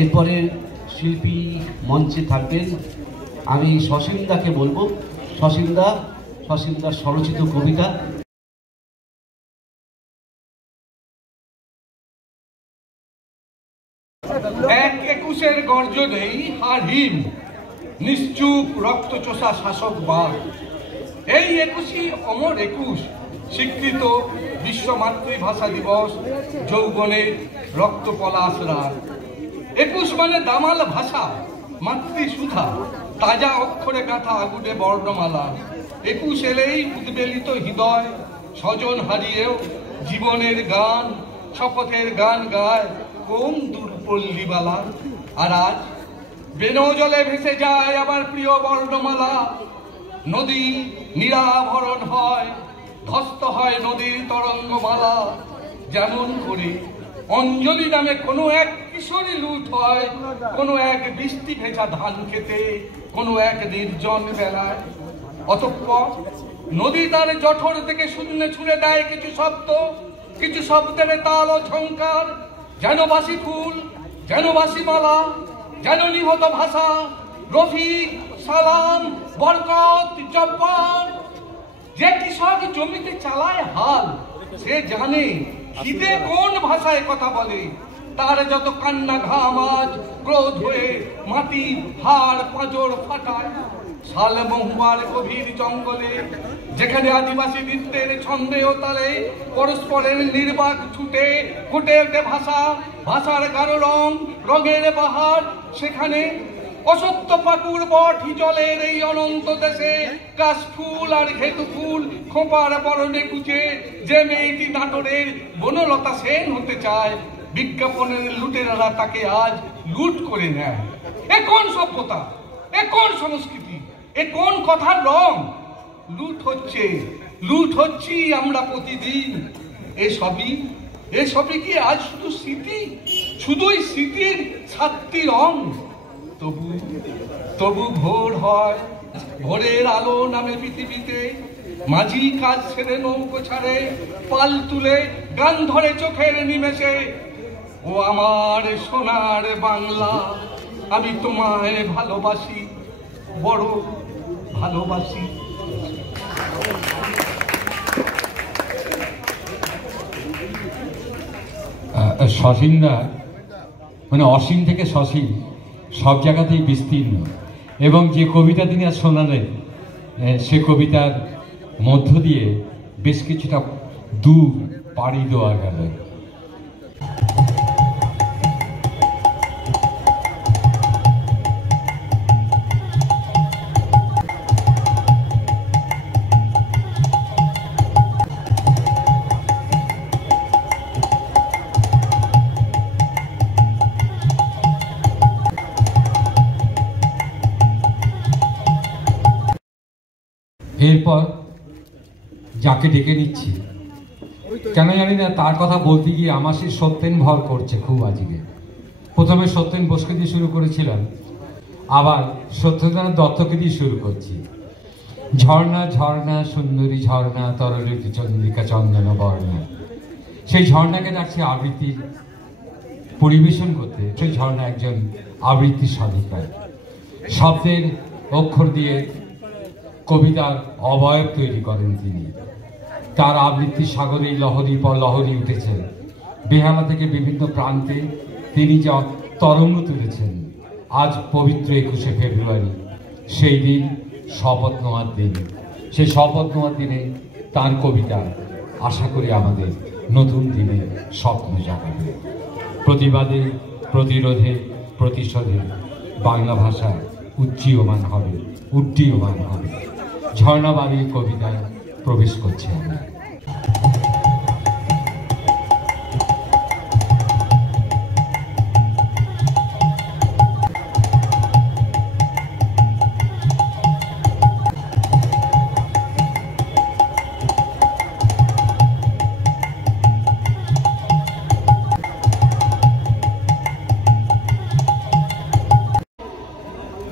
এরপরে শিল্পী মঞ্চে থাকবেন। আমি সসীমদাকে বলবো, সসীমদার স্বরচিত কবিতা। এক একুশের গর্জনেই হারহিম নিশ্চুপ রক্তচোষা শাসকবাদ। এই 21ই অমর 21, স্বীকৃত বিশ্ব মাতৃভাষা দিবস, যৌবনের রক্ত পলাশ রাত। 21 মানে দামাল ভাষা, মাতৃসুধা, তাজা অক্ষরে গাঁথা আগুনে বর্ণমালা। 21 এলেই উদ্বেলিত হৃদয়, স্বজন হারিয়েও জীবনের গান, শপথের গান গায় কোন দূরপল্লীবালা। আর আজ বেনো জলে ভেসে যায় আবার প্রিয় বর্ণমালা। নদী নিরাভরণ হয়, ধ্বস্ত হয় নদীর তরঙ্গমালা। যেমন করে অঞ্জলি নামে কোনো এক কিশোরী লুট হয় কোনো এক বৃষ্টি ভেজা ধান খেতে, কোনো এক নির্জন বেলায়। অতঃপর নদী তার জঠর থেকে শূন্যে ছুঁড়ে দেয় কিছু শব্দ, কিছু শব্দের তাল ও ঝংকার। যেন বাসি ফুল, যেন বাসি মালা, যেন নিহত ভাষা। রফিক, সালাম, বরকত, জব্বার। যে কৃষক জমিতে চালায় হাল, সে জানে খিদে কোন ভাষায় কথা বলে। তার যত কান্না ঘাম আজ ক্রোধ হয়ে মাটি হাড় পাঁজর ফাটায়। শাল মহুয়ার গভীর জঙ্গলে, যেখানে আদিবাসী নৃত্যের ছন্দে ও তালে পরস্পরের নির্বাক ছুটে ফুটে ওঠে ভাষা, ভাষার গাঢ় রং, রঙের বাহার। সেখানে অসত্য পাকুর বট হিজলের এই অনন্ত দেশে কাশফুল আর ঘেটু ফুল খোঁপার বরণে গুজে যে মেয়েটি নাটোরের বনলতা সেন হতে চায়, বিজ্ঞাপনের লুটেরারা তাকে আজ লুট করে নেয়। এ কোন সভ্যতা, এ কোন সংস্কৃতি, এ কোন কথার রং? লুট হচ্ছি আমরা প্রতিদিন। এসবই কি আজ শুধু স্মৃতি, শুধুই স্মৃতির 7টি রং? তবু ভোর হয়, ভোরের আলো নামে পৃথিবীতে। মাঝি কাজ ছেড়ে নৌকো ছাড়ে, পাল তুলে গান ধরে চোখের নিমেষে। ও আমার সোনার বাংলা, আমি তোমায় ভালোবাসি, বড় ভালোবাসি। সসীমদা মানে অসীম থেকে সসীম, সব জায়গাতেই বিস্তীর্ণ। এবং যে কবিতা তিনি আজ শোনালেন, সে কবিতার মধ্য দিয়ে বেশ কিছুটা দূর পাড়ি দেওয়া গেল। এরপর যাকে ডেকে নিচ্ছি, কেন জানি না তার কথা বলতে গিয়ে আমার সেই সত্যেন ভর করছে খুব আজকে। প্রথমে সত্যেন বোসকে দিয়ে শুরু করেছিলাম, আবার সত্যেন্দ্রনাথ দত্তকে দিয়ে শুরু করছি। ঝর্ণা ঝর্ণা সুন্দরী ঝর্ণা, তরলিত চন্দ্রিকা চন্দন বর্ণা। সেই ঝর্ণাকে ডাকছে আবৃত্তির পরিবেশন করতে। সেই ঝর্ণা একজন আবৃত্তি সাধিকা, শব্দের অক্ষর দিয়ে কবিতার অবয়ব তৈরি করেন তিনি। তার আবৃত্তির সাগরে লহরীর পর লহরী উঠেছে। বেহালা থেকে বিভিন্ন প্রান্তে তিনি যা তরঙ্গ তুলেছেন। আজ পবিত্র 21শে ফেব্রুয়ারি, সেই দিন, শপথ নেওয়ার দিন। সেই শপথ নেওয়ার দিনে তার কবিতা আশা করি আমাদের নতুন দিনে স্বপ্ন জাগাবে। প্রতিবাদে, প্রতিরোধে, প্রতিশোধে বাংলা ভাষা উজ্জীয়মান হবে, উড্ডীয়মান হবে। ঝর্ণাবাড়ির কবিতায় প্রবেশ করছি আমরা।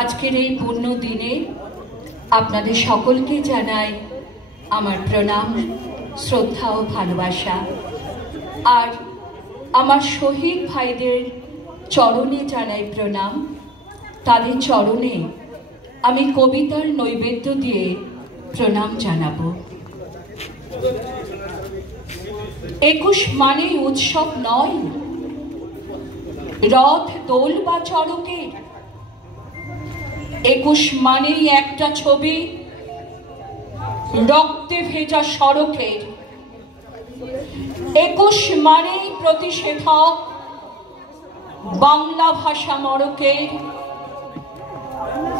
আজকের এই পূর্ণ দিনে আপনাদের সকলকে জানাই আমার প্রণাম, শ্রদ্ধা ও ভালোবাসা। আর আমার শহীদ ভাইদের চরণে জানাই প্রণাম। তাদের চরণে আমি কবিতার নৈবেদ্য দিয়ে প্রণাম জানাবো। 21 মানেই উৎসব নয়, রথ দোল বা চড়কের। 21 মানেই একটা ছবি রক্তে ভেজা সড়কের। 21 মানেই প্রতিষেধক বাংলা ভাষা মড়কের।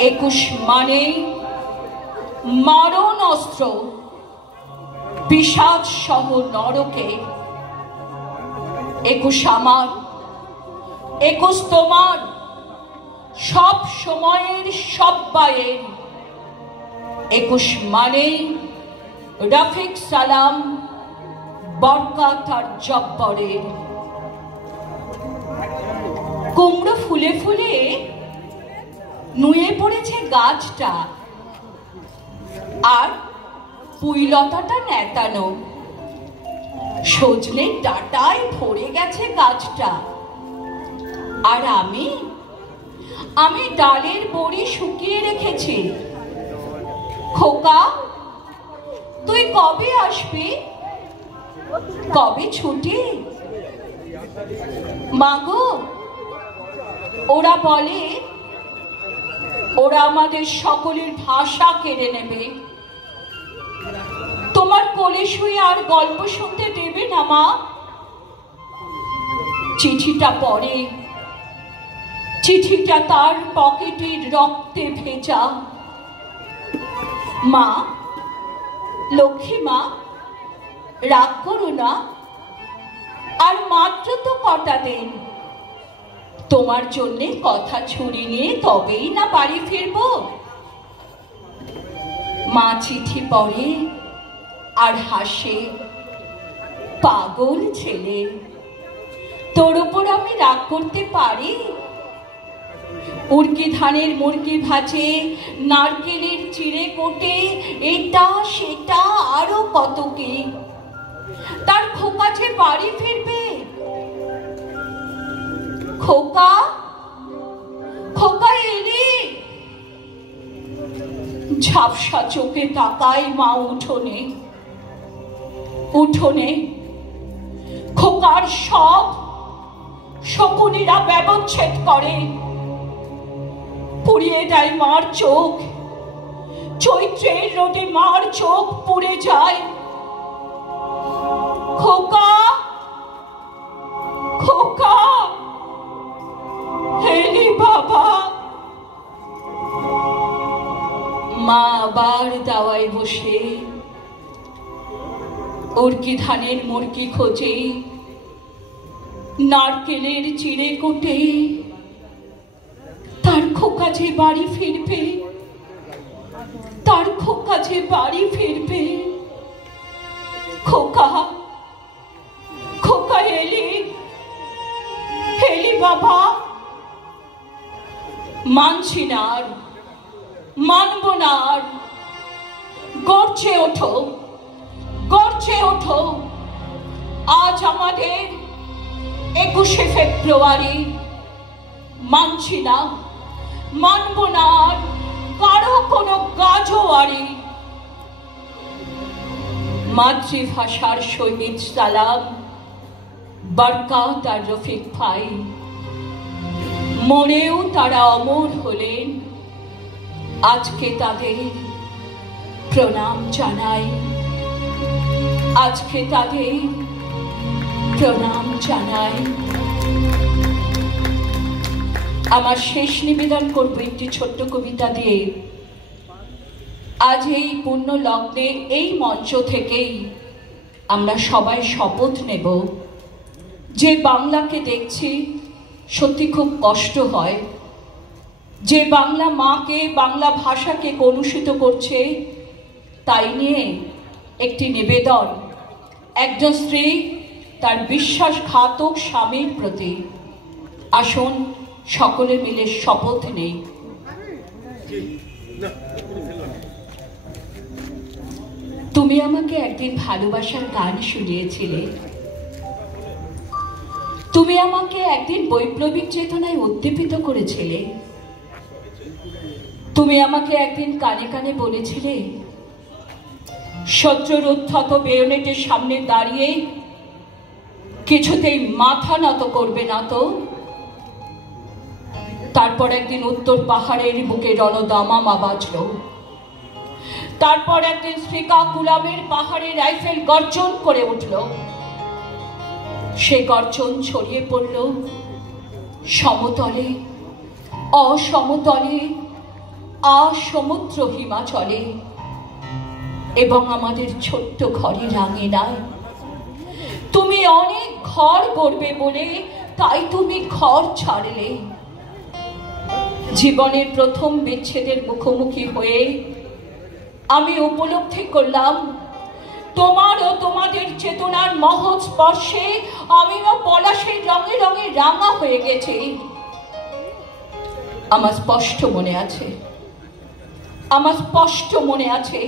21 মানেই মারণ অস্ত্র পিশাচ সহ নরকে। 21 আমার, 21 তোমার, সব সময়ের সব্বাইয়ের। 21 মানেই রফিক সালাম বরকাত আর জব্বরের। কুমড়ো ফুলে ফুলে নুয়ে পড়েছে গাছটা, আর পুইলতাটা নেতানো। সজনের ডাঁটায় ভরে গেছে গাছটা, আর আমি ডালের বড়ি শুকিয়ে রেখেছি। খোকা, তুই কবে আসবি? কবে ছুটি? মাগো, ওরা বলে ওরা আমাদের সকলের ভাষা কেড়ে নেবে। তোমার কোলে শুয়ে আর গল্প শুনতে দেবে না মা? চিঠিটা পড়ে, চিঠিটা তার পকেটের রক্তে ভেজা। মা, লক্ষ্মী মা, রাগ করো না, আর মাত্র তো কটা দিন। তোমার জন্যে কথা ছুরি নিয়ে তবেই না বাড়ি ফিরবো। মা চিঠি পড়ে আর হাসে। পাগল ছেলে, তোর উপর আমি রাগ করতে পারি? উড়কি ধানের মুরগি ভাজে, নারকেলের চিড়ে কোটে, এটা সেটা আরো কত কি। তার খোকা যে বাড়ি ফিরবে। খোকা, খোকা এলি? ঝাপসা চোখে তাকায় মা উঠোনে। উঠোনে খোকার সব শকুনিরা ব্যবচ্ছেদ করে। পুড়িয়ে দেয় মার চোখ। চৈত্রের রোদে মার চোখ পুড়ে যায়। খোকা, খোকা এলি বাবা? মা আবার দাওয়ায় বসে উড়কি ধানের মুরগি খোঁজে, নারকেলের চিড়ে কোটে। তার খোকা যে বাড়ি ফিরবে, তার খোকা যে বাড়ি ফিরবে। খোকা, খোকা এলি? এলি বাবা? মানছি না আর, মানব না আর। গর্জে ওঠো, গর্জে ওঠো। আজ আমাদের 21শে ফেব্রুয়ারি। মানছি না, মানব না আর কারো কোনো গাজোয়ারি। মাতৃভাষার শহীদ সালাম বরকাত আর রফিক ভাই, মরেও তারা অমর হলেন। আজকে তাদের প্রণাম জানাই, আজকে তাদের প্রণাম জানাই। আমার শেষ নিবেদন করব একটি ছোট্ট কবিতা দিয়ে। আজ এই পুণ্য লগ্নে এই মঞ্চ থেকেই আমরা সবাই শপথ নেব যে বাংলাকে দেখছি সত্যি খুব কষ্ট হয়, যে বাংলা মাকে, বাংলা ভাষাকে কলুষিত করছে। তাই নিয়ে একটি নিবেদন একজন স্ত্রী তার বিশ্বাসঘাতক স্বামীর প্রতি। আসুন সকলে মিলে শপথ নেই। তুমি আমাকে একদিন ভালোবাসার গান শুনিয়েছিলে। তুমি আমাকে একদিন বৈপ্লবিক চেতনায় উদ্দীপিত করেছিলে। তুমি আমাকে একদিন কানে কানে বলেছিলে, শত্রুর উদ্ধত বেয়োনেটের সামনে দাঁড়িয়ে কিছুতেই মাথা নত করবে না তো। তারপর একদিন উত্তর পাহাড়ের বুকে রণদামামা বাজল। তারপর একদিন শ্রীকাকুলামের পাহাড়ে রাইফেল গর্জন করে উঠল। সে গর্জন ছড়িয়ে পড়ল সমতলে, অসমতলে, আসমুদ্র হিমাচলে এবং আমাদের ছোট্ট ঘরের আঙিনায়। তুমি অনেক ঘর গড়বে বলে তাই তুমি ঘর ছাড়লে। জীবনের প্রথম বিচ্ছেদের মুখোমুখি হয়ে আমি উপলব্ধি করলাম, তোমার ও তোমাদের চেতনার মহৎ স্পর্শে আমিও পলাশের রঙে রঙে রাঙা হয়ে গেছি। আমার স্পষ্ট মনে আছে, আমার স্পষ্ট মনে আছে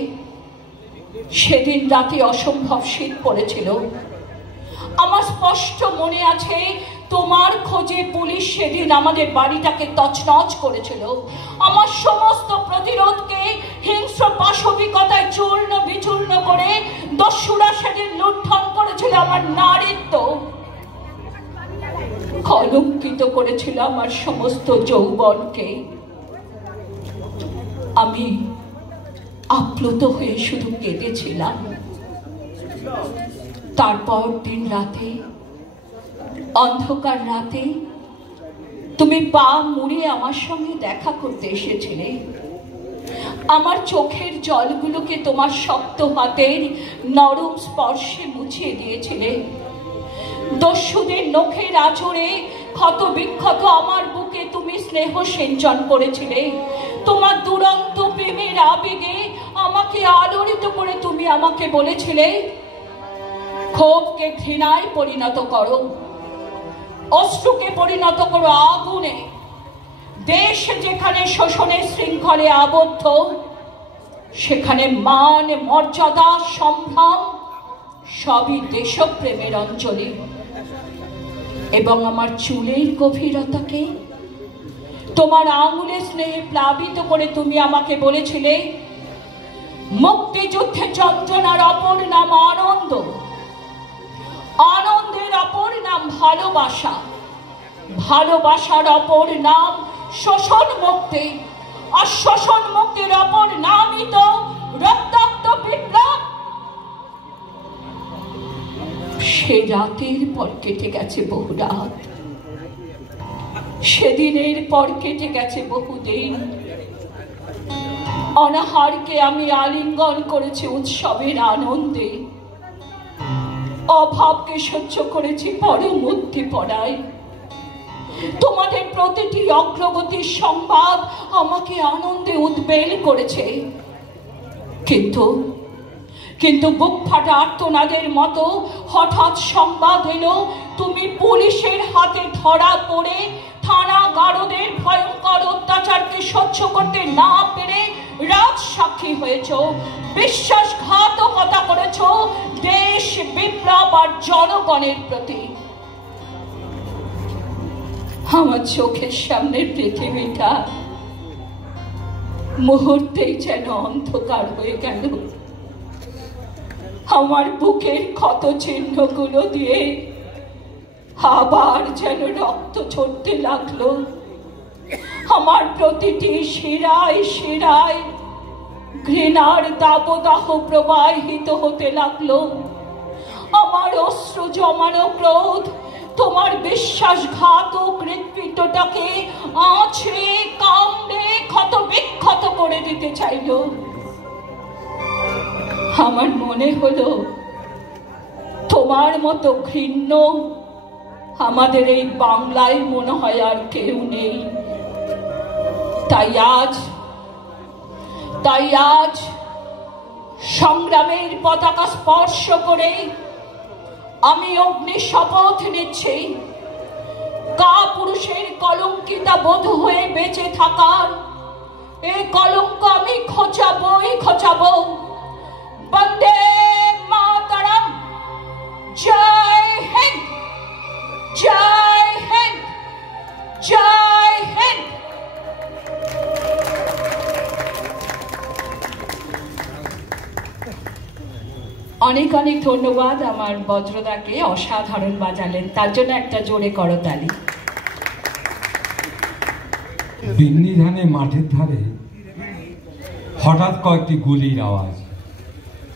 সেদিন রাতে অসম্ভব শীত পড়েছিল। আমার স্পষ্ট মনে আছে তোমার খোঁজে পুলিশ সেদিন আমাদের বাড়িটাকে তছনছ করেছিল। আমার সমস্ত প্রতিরোধকে হিংস্র পাশবিকতায় চূর্ণ বিচূর্ণ করে দস্যুরা সেদিন লুণ্ঠন করেছিল আমার নারীত্ব। কলঙ্কিত করেছিল আমার সমস্ত যৌবনকে। আমি আপ্লুত হয়ে শুধু কেঁদেছিলাম। তারপর দিন রাতে, অন্ধকার রাতে তুমি পা মুড়ে আমার সঙ্গে দেখা করতে এসেছিলে। আমার চোখের জলগুলোকে তোমার শক্ত হাতের নরম স্পর্শে মুছিয়ে দিয়েছিলে। দস্যুদের নখের আঁচড়ে ক্ষত বিক্ষত আমার বুকে তুমি স্নেহ সিঞ্চন করেছিলে। তোমার দুরন্ত প্রেমের আবেগে আমাকে আলোড়িত করে তুমি আমাকে বলেছিলে, ক্ষোভকে ঘৃণায় পরিণত করো, অশ্রুকে পরিণত করো আগুনে। দেশ যেখানে শোষণের শৃঙ্খলে আবদ্ধ, সেখানে মান, মর্যাদা, সম্ভ্রম সবই দেশপ্রেমের অঞ্জলি। এবং আমার চুলের গভীরতাকে তোমার আঙুলের স্নেহে প্লাবিত করে তুমি আমাকে বলেছিলে, মুক্তিযুদ্ধে যন্ত্রণার অপর নাম আনন্দ, আনন্দের অপর নাম ভালোবাসা, ভালোবাসার অপর নাম শোষণ মুক্তি, আর শোষণ মুক্তির অপর নামই তো রক্তাক্ত বিপ্লব। সে রাতের পর কেটে গেছে বহু রাত, সেদিনের পর কেটে গেছে বহুদিন। অনাহারকে আমি আলিঙ্গন করেছি উৎসবের আনন্দে, অভাবকে সহ্য করেছি পরম উদ্দীপনায়। তোমাদের প্রতিটি অগ্রগতির সংবাদ আমাকে আনন্দে উদ্বেল করেছে, কিন্তু বুক ফাটা আর্তনাদের মতো হঠাৎ সংবাদ এলো তুমি পুলিশের হাতে ধরা পড়ে থানা গারদের ভয়ঙ্কর অত্যাচারকে সহ্য করতে না পেরে রাজ সাক্ষী হয়েছ, বিশ্বাসঘাতকতা করেছ দেশ, বিপ্লব আর জনগণের প্রতি। আমার চোখের সামনের পৃথিবীটা মুহূর্তেই যেন অন্ধকার হয়ে গেল। আমার বুকের ক্ষত চিহ্নগুলো দিয়ে আবার যেন রক্ত ঝরতে লাগলো। আমার প্রতিটি শিরায় শিরায় ঘৃণার দাবদাহ প্রবাহিত হতে লাগলো। আমার অশ্রু জমানো ক্রোধ তোমার বিশ্বাসঘাতক হৃৎপিণ্ডটাকে আঁচড়ে কামড়ে ক্ষত বিক্ষত করে দিতে চাইল। আমার মনে হলো তোমার মতো ঘৃণ্য আমাদের এই বাংলায় মনে হয় আর কেউ নেই। তাই আজ সংগ্রামের পতাকা স্পর্শ করে আমি অগ্নি শপথ নিচ্ছি, কাপুরুষের কলঙ্কিতা বধূ হয়ে বেঁচে থাকার এই কলঙ্ক আমি খোঁচাবো। বন্দে মাতরম, জয় হিন্দ, জয় অনেক অনেক ধন্যবাদ আমার বজ্রদাকে, অসাধারণ বাজালেন, তার জন্য একটা জোরে করতালি। বিন্নি ধানে মাঠের ধারে হঠাৎ কয়েকটি গুলির আওয়াজ,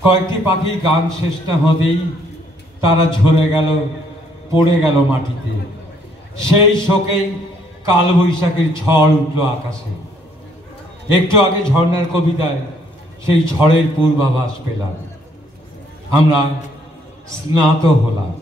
কয়েকটি পাখি গান শেষ না হতেই তারা ঝরে গেল, পড়ে গেল মাটিতে। সেই শোকেই কালবৈশাখীর ঝড় উঠল আকাশে। একটু আগে ঝর্ণার কবিতায় সেই ঝড়ের পূর্বাভাস পেলাম। আমরা স্নাত হলাম।